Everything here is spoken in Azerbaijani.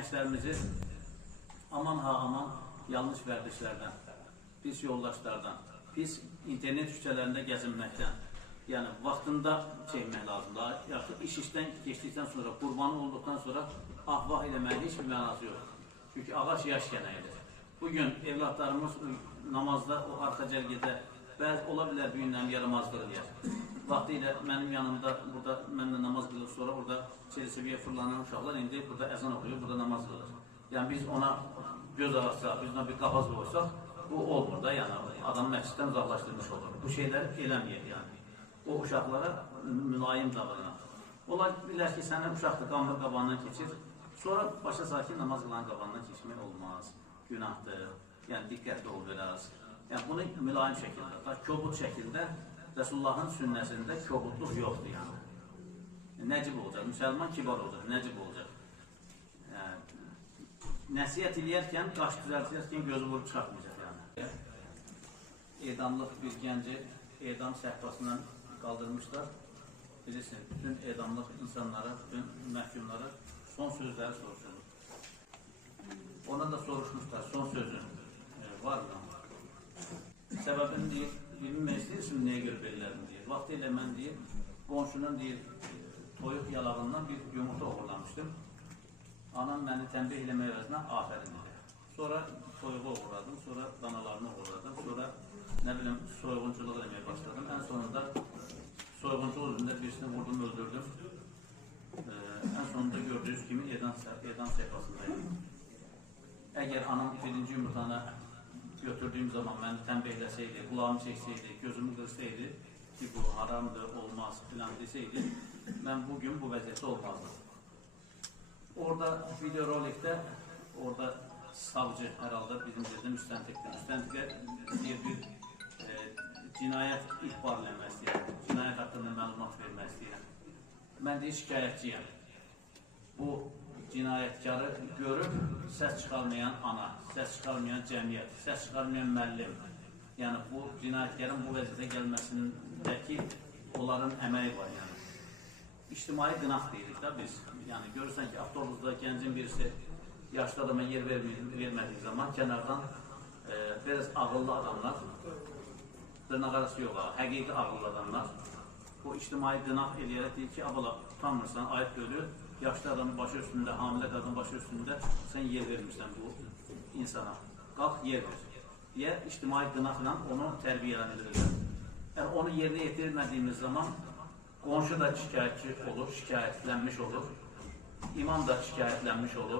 gençlerimizi aman ha aman yanlış vərdişlərdən, pis yoldaşlardan, pis internet küçələrində gəzinməkdən, yəni vaxtında çəkmək lazımdır. Yaxud işdən keçdikdən sonra, qurbanı olduqdan sonra ahvah eləməyin heç bir mənası yox. Çünki ağac yaş gənəyidir. Bugün evlatlarımız namazda, o arxa cərgədə bəzi ola bilər büyünlərin yaramazlığı deyər. Vaxtı ilə mənim yanımda, burada mənimlə namaz qılır, sonra orada çelisibiyə fırlanan uşaqlar indi burada əzan oxuyur, burada namaz qılır. Yəni biz ona göz ağaçsaq, biz ona bir qafaz qoysaq, bu olmur da, yəni adam məsciddən uzaqlaşdırmış olur. Bu şeylər eləməyək yəni. O uşaqlara mülayim davranar. Ola bilər ki, sənin uşaqdır, qamır qabağından keçir, sonra başa sakin namaz qılan qabağından keçmək olmaz, günahdır, yəni diqqətli ol biraz. Yəni bunu mülayim şəkildə, kobud şəkildə Resulullahın sünnəsində kobudluq yoxdur yəni. Nəcib olacaq, müsəlman kibar olacaq, nəcib olacaq. Nəsiyyət eləyərkən, qaş düzəltərkən gözü vurub çıxartmayacaq yəni. Edamlıq bir gənci edam səhvasından qaldırmışlar. Bilirsiniz, bütün edamlıq insanlara, bütün məhkumlara son sözləri soruşulur. Ona da soruşmuşlar, son sözün var mı? Səbəbini deyir, bilmək istəyirsin, nəyə görə belirlərim deyir. Vaxtı ilə mən deyir, qonşunun deyir, toyuq yalağından bir yumurta uğurlamışdım. Anam məni tənbih eləmək əvəzinə afərin dedi. Sonra toyuğu uğurladım, sonra danalarını uğurladım, sonra nə bilim soyğunçuluq eləməyə başladım. Ən sonunda soyğunçuluq üzründə birisini vurdum, öldürdüm. Ən sonunda gördüyünüz kimi edam səhvasındayım. Əgər anam birinci yumurtanı götürdüyüm zaman məni tənbihləsəydi, qulağımı çəksəydi, gözümü qırsaydı ki, bu haramdır, olmaz filan desəydi, mən bugün bu vəziyyətdə olmazdım. Orada videorolikdə, orada savcı hər halda bizim bizdə müstəntiqdir. Müstəntiqə bir cinayət ihbar eləmək istəyirəm, cinayət haqqında məlumat vermək istəyirəm. Mən deyir, şikayətçiyəm. Bu cinayətkarı görüb səs çıxarmayan ana, səs çıxarmayan cəmiyyət, səs çıxarmayan müəllim, yəni bu cinayətkarın bu vəziyyətə gəlməsindəki onların əməyi var yəni. İctimai qınaq deyirik da biz, yəni görürsən ki, avtobusda gəncin birisi yaşlı adama yer vermədiyi zaman kənardan biraz ağıllı adamlar, dırnaq arası yox, həqiqi ağıllı adamlar bu ictimai qınaq eləyərək deyir ki, abala tutanmırsan, ayıb bölür, yaşlı adamın başı üstündə, hamilə qadın başı üstündə sən yer vermirsən bu insana. Qalx, yer ver. Deyə ictimai qınaqla onu tərbiyələndirirlər. Yəni, onu yerinə yetirmədiyimiz zaman qonşu da şikayətçi olur, şikayətlənmiş olur, imam da şikayətlənmiş olur.